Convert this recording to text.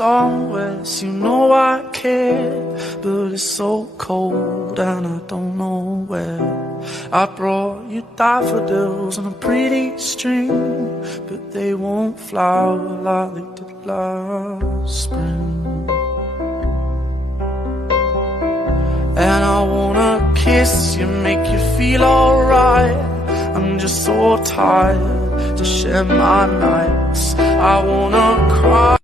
somewhere, so you know I care. But it's so cold and I don't know where. I brought you daffodils on a pretty string, but they won't flower like they did last spring. And I wanna kiss you, make you feel alright. I'm just so tired to share my nights. I wanna cry.